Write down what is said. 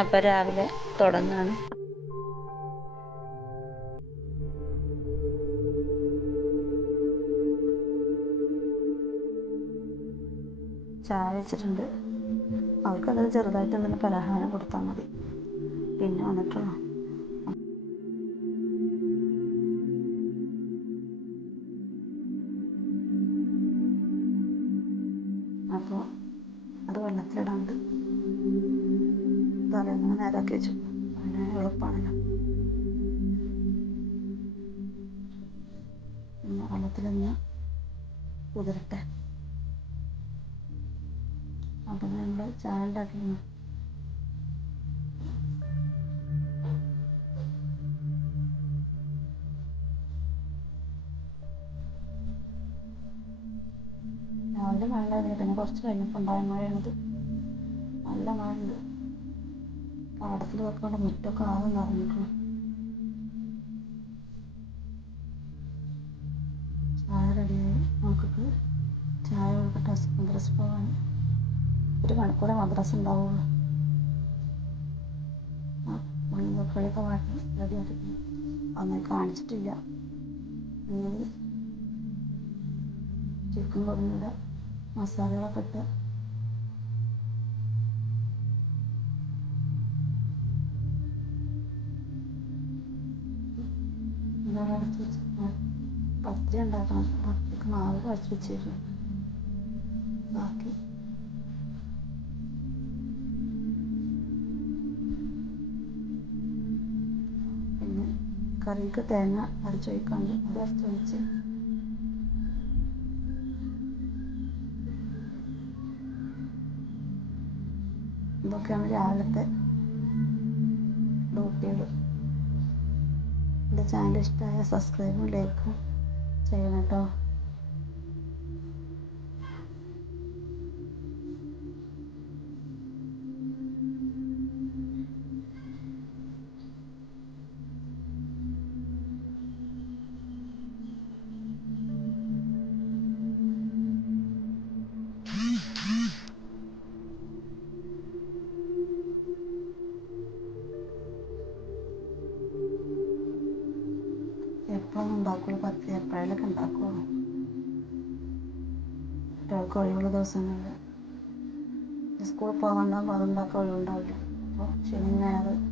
അപ്പോൾ രാവിലെ തുടങ്ങാണ്. ചായ വെച്ചിട്ടുണ്ട്. അവർക്കത് ചെറുതായിട്ട് എന്തെങ്കിലും പലഹാരം കൊടുത്താൽ മതി. പിന്നെ വന്നിട്ടുള്ളൂ. അപ്പോൾ അത് വെള്ളത്തിലിടാണ്ട് തലേന്ന് നേരാക്കി വെച്ചു. അങ്ങനെ എളുപ്പമാണല്ലോ വെള്ളത്തിലൊന്ന് കുതിരട്ടെ. അപ്പം നമ്മൾ ചായ ഉണ്ടാക്കി രാവിലെ മഴ കുറച്ച് കഴിഞ്ഞപ്പോൾ ഉണ്ടായ മഴയാണിത്. നല്ല മഴ ഉണ്ട് പാടത്തിൽ വെക്കേണ്ട മുറ്റൊക്കെ ആകെ നിറഞ്ഞിട്ടുണ്ട്. ചായ റെഡിയായി നോക്കിട്ട് ചായ കൊടുക്കട്ടെ മദ്രസ പോകാൻ ഒരു മണിക്കൂറേ മദ്രസ ഉണ്ടാവുള്ളൂ. മുളകൊക്കെ വാട്ടി റെഡിയാക്കി അങ്ങനെ കാണിച്ചിട്ടില്ല. ചിക്കൻ കൊടുന്നിട മസാലകളൊക്കെ ഇട്ട് പത്തിരി ഉണ്ടാക്കണം. പത്തിരിക്ക് മാവ് കുഴച്ച് വെച്ചിരുന്നു. ബാക്കി. പിന്നെ കറിക്ക് തേങ്ങ അരച്ചൊഴിക്കാണ്ട് അത് വെച്ച് ഇതൊക്കെയാണ് രാവിലത്തെ ഡ്യൂട്ടികൾ എന്റെ ചാനൽ ഇഷ്ടമായ സബ്സ്ക്രൈബും ലൈക്കും. Sa'yo na to. എപ്പോഴൊന്നും ഉണ്ടാക്കുള്ളൂ. പത്ത് എപ്പോഴേലൊക്കെ ഉണ്ടാക്കുള്ളൂ. കുട്ടികൾക്ക് ഒഴിവുള്ള ദിവസങ്ങളിൽ. സ്കൂളിൽ പോകാണ്ടാകുമ്പോൾ അതുണ്ടാക്കാൻ ഒഴിവുണ്ടാവില്ല. അപ്പോൾ ശനി ഞായർ